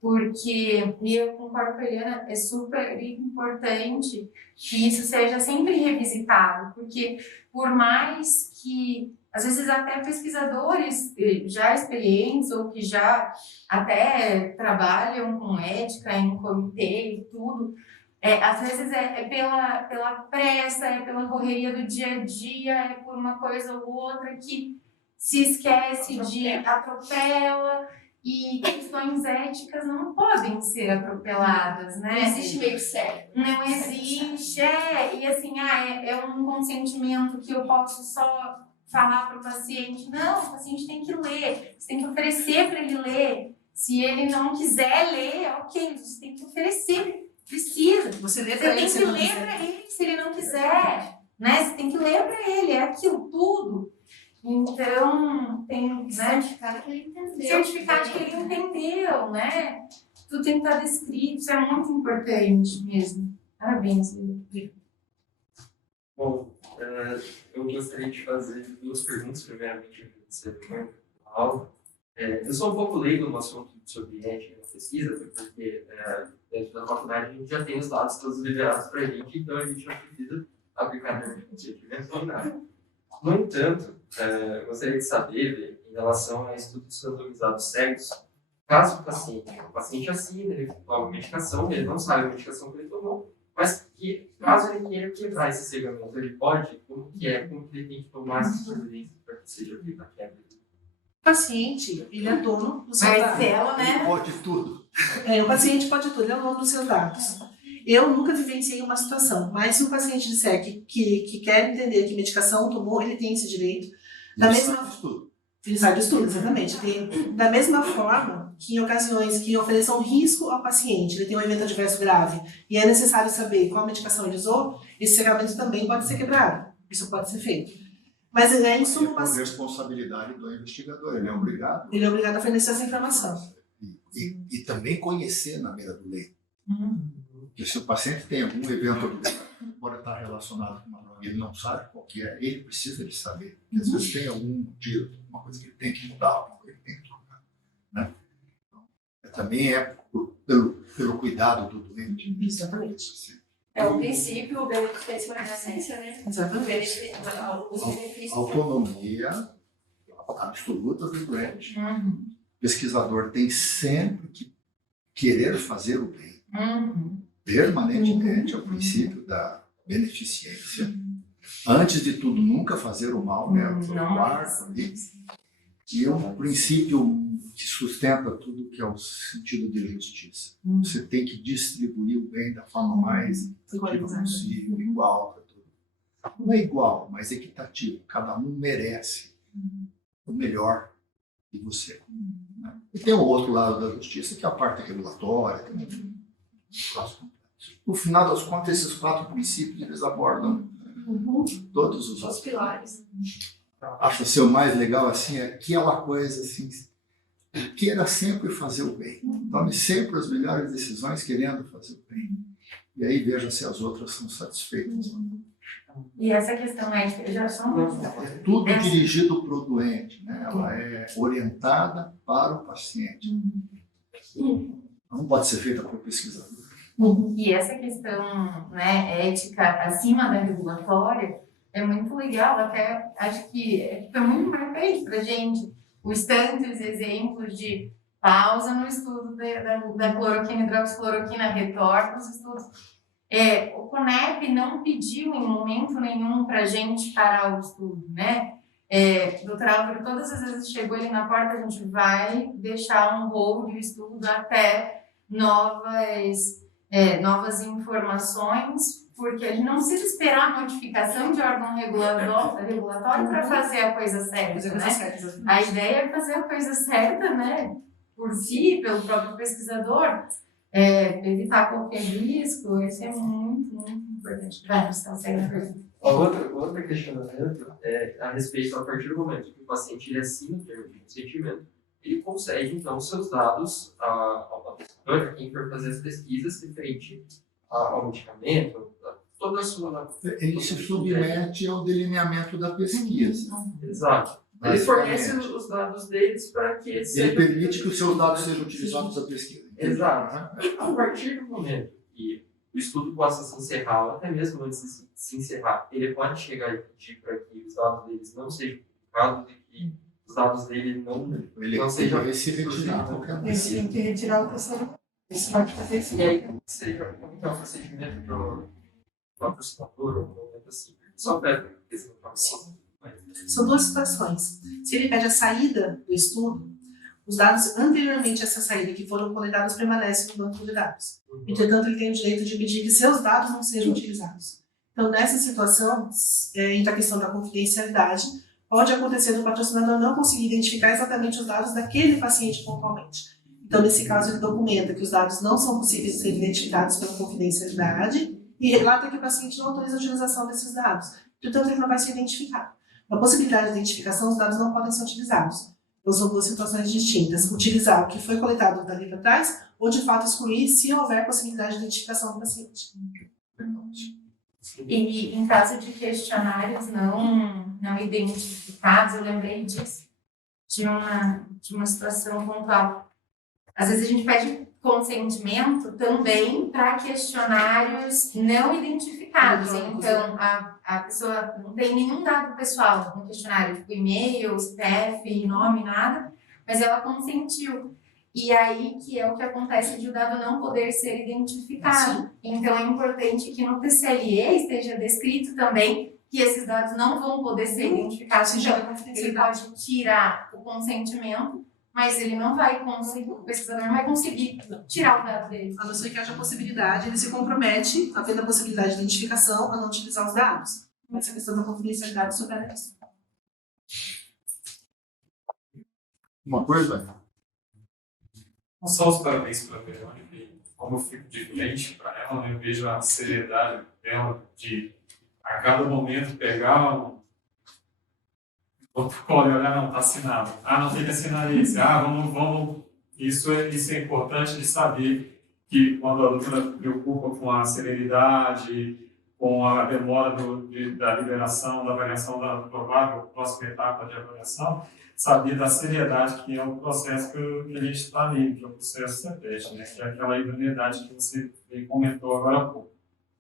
porque, e eu concordo com a Eliana, é super importante que isso seja sempre revisitado, porque por mais que, às vezes até pesquisadores já experientes ou que já até trabalham com ética em comitê e tudo, às vezes é pela pressa, é pela correria do dia a dia, é por uma coisa ou outra que se esquece de atropela, e questões éticas não podem ser atropeladas, né? Não existe meio certo. Não existe, e assim, é um consentimento que eu posso só falar para o paciente. Não, o paciente tem que ler, você tem que oferecer para ele ler. Se ele não quiser ler, ok, você tem que oferecer, precisa. Você lê Você para tem ele, que você não ler quiser. para ele se ele não quiser, né? Você tem que ler para ele, é aquilo tudo. Então, tem, né? Certificado que ele entendeu. Certificado que ele entendeu, né? Tudo tem que estar descrito, isso é muito importante mesmo. Parabéns, Vivi. Bom, eu gostaria de fazer duas perguntas, primeiramente, agradecer muito a aula. Eu sou um pouco leigo no assunto sobre ética na pesquisa, porque dentro da faculdade a gente já tem os dados todos liberados para a gente, então a gente não precisa aplicar nenhum consentimento ou nada. No entanto, gostaria de saber, em relação a estudos randomizados cegos, caso o paciente assine, ele toma medicação, ele não sabe a medicação que ele tomou, mas que, caso ele queira quebrar esse cegamento, ele pode? Como que ele tem que tomar essas providências para que seja feita a quebra? O paciente, ele é dono dos seus dados. Marcelo, né? Pode tudo. O paciente pode tudo, ele é o dono dos seus dados. Eu nunca vivenciei uma situação, mas se o paciente disser que quer entender que medicação tomou, ele tem esse direito. Da mesma Tudo. Ele sabe disso tudo, exatamente. Da mesma forma que em ocasiões que ofereçam risco ao paciente, ele tem um evento adverso grave e é necessário saber qual medicação ele usou, esse cegamento também pode ser quebrado. Isso pode ser feito. Mas em suma, o Com paciente, responsabilidade do investigador, ele é obrigado. ele é obrigado a fornecer essa informação. E também conhecer na beira do leito. Porque se o paciente tem algum evento que pode estar relacionado com uma droga, ele não sabe qual que é, ele precisa de saber. Porque às vezes tem algum motivo, uma coisa que ele tem que mudar, alguma coisa que ele tem que trocar. Né? Então, também pelo cuidado do doente. Exatamente. É o princípio, o benefício e a eficiência, né? Exatamente. Os benefícios. Autonomia absoluta do doente. O pesquisador tem sempre que querer fazer o bem. Permanentemente, é o princípio da beneficência. Antes de tudo, nunca fazer o mal, né? O quarto ali. E é um princípio que sustenta tudo que é o sentido de justiça. Você tem que distribuir o bem da forma mais equitativa possível, igual para todo. Não é igual, mas equitativo. Cada um merece o melhor de você. Né? E tem o outro lado da justiça, que é a parte regulatória. No final das contas, esses 4 princípios eles abordam todos os Os pilares. Acho ser o mais legal assim é aquela coisa assim, queira sempre fazer o bem. Tome sempre as melhores decisões querendo fazer o bem. E aí veja se as outras são satisfeitas. E essa questão ética, já são É tudo dirigido para o doente, né? Ela é orientada para o paciente. Não pode ser feita por pesquisador. E essa questão, né, ética acima da regulatória é muito legal, até acho que foi muito marcante para a gente os tantos exemplos de pausa no estudo da cloroquina, hidroxicloroquina, retorno nos estudos. O CONEP não pediu em momento nenhum para a gente parar o estudo, né? Doutor Álvaro, todas as vezes que chegou ali na porta, a gente vai deixar um hold do estudo até novas informações, porque a gente não precisa esperar a notificação de órgão regulatório para fazer a coisa certa, né? A ideia é fazer a coisa certa, né? Por si, pelo próprio pesquisador, evitar qualquer risco, isso é muito, muito importante. Vai, você consegue a pergunta. Outro questionamento é a respeito, a partir do momento que o paciente ele assina o termo de consentimento, ele consegue, então, seus dados ao pesquisador, a quem for fazer as pesquisas referente ao medicamento, toda a sua... Ele se submete ao delineamento da pesquisa. Exato. Ele fornece os dados deles para que Ele permite que os seus dados sejam utilizados na pesquisa. Exato. A partir do momento que o estudo possa se encerrar, ou até mesmo antes de se encerrar, ele pode chegar e pedir para que os dados deles não sejam publicados e que os dados dele não sejam Ele se retirar a qualquer momento. Eles têm que retirar o terceiro. Isso pode fazer isso. E aí, como que seja como que é o procedimento do patrocinador, ou um momento assim? Só pede esse informação. São duas situações. Se ele pede a saída do estudo, os dados anteriormente a essa saída que foram coletados permanecem no banco de dados. Entretanto, ele tem o direito de pedir que seus dados não sejam utilizados. Então, nessa situação, entra a questão da confidencialidade. Pode acontecer do patrocinador não conseguir identificar exatamente os dados daquele paciente pontualmente. Então, nesse caso, ele documenta que os dados não são possíveis de ser identificados pela confidencialidade e relata que o paciente não autoriza a utilização desses dados. Portanto, ele não vai ser identificado. Na possibilidade de identificação, os dados não podem ser utilizados. Então, são duas situações distintas. Utilizar o que foi coletado dali para trás ou, de fato, excluir se houver possibilidade de identificação do paciente. E em caso de questionários não identificados, eu lembrei disso, de uma situação pontual. Às vezes a gente pede consentimento também para questionários não identificados. Então, a pessoa não tem nenhum dado pessoal no questionário, tipo e-mail, CPF, nome, nada, mas ela consentiu. E aí que é o que acontece de o dado não poder ser identificado. Sim. Então, é importante que no TCLE esteja descrito também que esses dados não vão poder ser identificados. Então, ele pode tirar o consentimento, mas ele não vai conseguir, o pesquisador não vai conseguir tirar o dado dele. A não ser que haja possibilidade, ele se compromete, havendo a possibilidade de identificação, a não utilizar os dados. Essa questão da confidencialidade supera isso. Uma coisa? Só os parabéns para a Verônica, como eu fico de frente para ela, eu vejo a seriedade dela de, a cada momento, pegar o protocolo e olhar, não, está assinado. Ah, não tem que assinar esse. Ah, vamos. Isso é importante de saber que quando a doutora preocupa com a celeridade, com a demora da liberação, da avaliação da provável próxima etapa de avaliação, saber da seriedade que é o processo que a gente está ali, que é o processo CEPET, né? Que é aquela idoneidade que você comentou agora há pouco.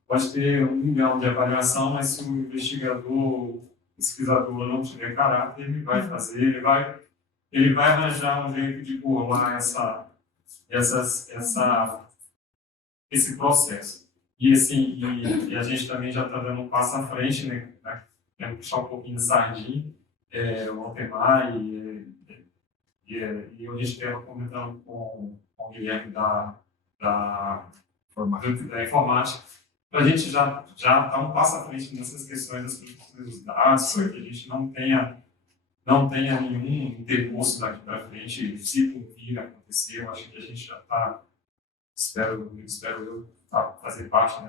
Pode ter 1 milhão de avaliação, mas se o investigador, o pesquisador não tiver caráter, ele vai fazer, ele vai arranjar um jeito de burlar esse processo. E assim, e a gente também já está dando um passo à frente, né? Quero puxar um pouquinho de sardinha. O Altemar e a gente estava comentando com o Guilherme da informática, para a gente já dar um passo à frente nessas questões das produções dos dados, para que a gente não tenha nenhum intercurso daqui para frente, se por vir acontecer. Eu acho que a gente já está, espero eu, fazer parte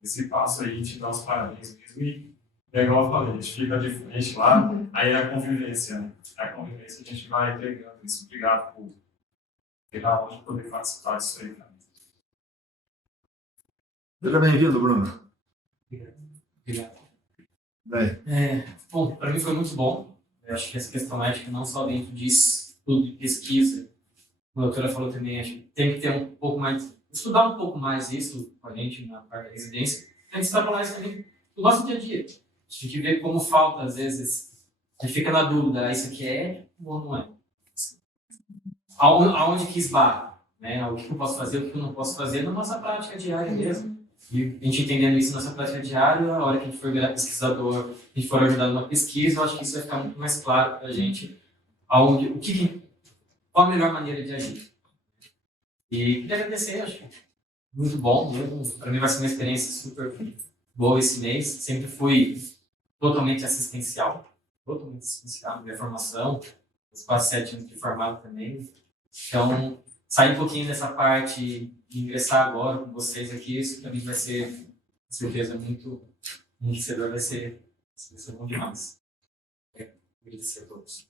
desse passo aí, te dar os parabéns mesmo. E é igual eu falei, a gente fica de frente lá, aí é a convivência, né? A convivência a gente vai pegando isso. Obrigado por ter a honra de poder participar disso aí, cara. Seja bem-vindo, Bruno. Obrigado. Bem. Bom, para mim foi muito bom. Eu acho que essa questão ética, não só dentro de estudo de pesquisa, como a doutora falou também, acho que tem que ter um pouco mais, estudar um pouco mais isso com a gente na parte da residência, tem que extrapolar isso também no nosso dia a dia. A gente vê como falta, às vezes, a gente fica na dúvida, isso aqui é ou não é? Aonde que esbarra? Né? O que eu posso fazer, o que eu não posso fazer na nossa prática diária mesmo. E a gente entendendo isso na nossa prática diária, a hora que a gente for virar pesquisador, a gente for ajudar numa pesquisa, eu acho que isso vai ficar muito mais claro para a gente qual a melhor maneira de agir. E queria agradecer, acho que muito bom mesmo. Para mim vai ser uma experiência super boa esse mês. Sempre fui totalmente assistencial na minha formação, os quase 7 anos de formado também. Então, sair um pouquinho dessa parte e ingressar agora com vocês aqui, isso para mim vai ser, com certeza, muito enriquecedor, vai ser bom demais. Agradecer a todos.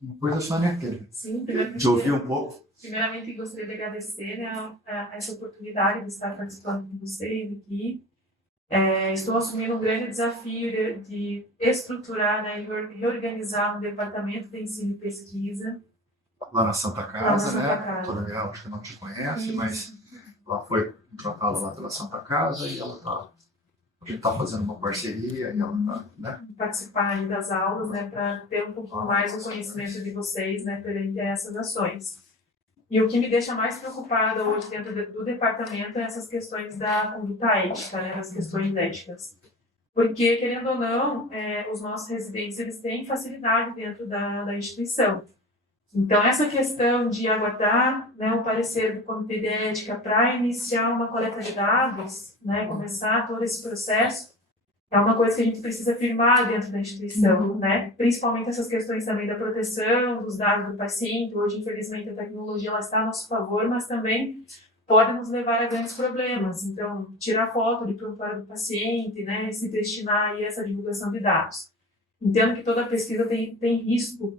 Uma coisa só, né, Kelly? Sim, Te ouvir um pouco. Primeiramente, gostaria de agradecer, né, essa oportunidade de estar participando com vocês aqui. Estou assumindo um grande desafio de estruturar, né, e reorganizar um departamento de ensino e pesquisa. lá na Santa Casa, Santa né? Casa. A doutora Leal, acho que não te conhece, Isso. mas ela foi contratada lá pela Santa Casa e a gente está fazendo uma parceria e ela está, né? Participar aí das aulas, né, para ter um pouco mais o conhecimento de vocês, né, perante a essas ações. E o que me deixa mais preocupada hoje dentro do departamento é essas questões da conduta ética, né, das questões éticas. Porque, querendo ou não, os nossos residentes eles têm facilidade dentro da instituição. Então, essa questão de aguardar, né, o parecer do Comitê de Ética para iniciar uma coleta de dados, né, começar todo esse processo, é uma coisa que a gente precisa firmar dentro da instituição, né? Principalmente essas questões também da proteção dos dados do paciente. Hoje, infelizmente, a tecnologia ela está a nosso favor, mas também pode nos levar a grandes problemas. Então, tirar foto de prontuário do paciente, né? Se destinar a essa divulgação de dados. Entendo que toda pesquisa tem risco,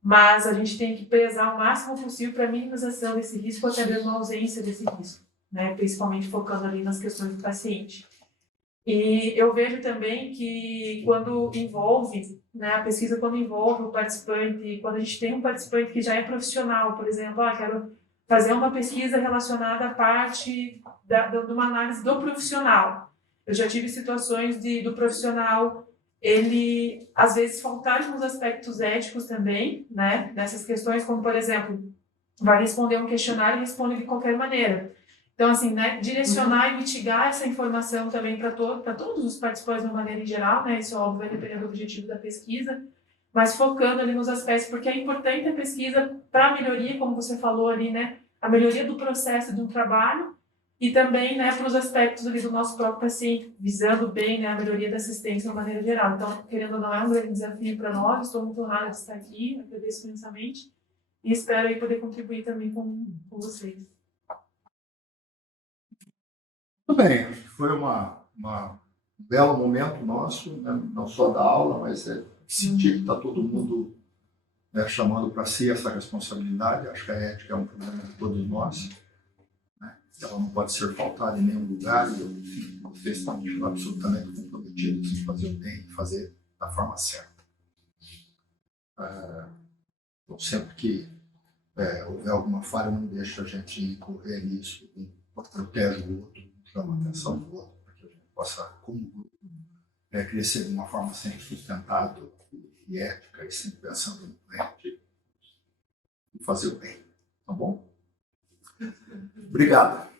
mas a gente tem que pesar o máximo possível para a minimização desse risco, até mesmo a ausência desse risco, né? Principalmente focando ali nas questões do paciente. E eu vejo também que quando envolve, né, a pesquisa quando envolve o participante, quando a gente tem um participante que já é profissional, por exemplo, quero fazer uma pesquisa relacionada à parte de uma análise do profissional. Eu já tive situações do profissional, ele, às vezes, faltar alguns aspectos éticos também, né, nessas questões, como, por exemplo, vai responder um questionário e responde de qualquer maneira. Então, assim, né, direcionar e mitigar essa informação também para todos os participantes de uma maneira em geral, né, isso óbvio vai depender do objetivo da pesquisa, mas focando ali nos aspectos, porque é importante a pesquisa para a melhoria, como você falou ali, né, a melhoria do processo de um trabalho e também, né, para os aspectos ali do nosso próprio paciente, visando bem, né, a melhoria da assistência de uma maneira geral. Então, querendo ou não, é um grande desafio para nós, estou muito honrada de estar aqui, agradeço imensamente e espero aí poder contribuir também com vocês. Tudo bem, foi um belo momento nosso, né? Não só da aula, mas sentir que está todo mundo, né, chamando para si essa responsabilidade. Acho que a ética é um problema de todos nós, né? Ela não pode ser faltada em nenhum lugar e enfim, vocês estão absolutamente comprometidos em fazer o bem, fazer da forma certa. Então, sempre que houver alguma falha, não deixa a gente incorrer nisso, protege o outro, chama a atenção do outro, para que a gente possa, como grupo, crescer de uma forma sempre sustentável e ética, e sempre pensando no doente e fazer o bem. Tá bom? Obrigado.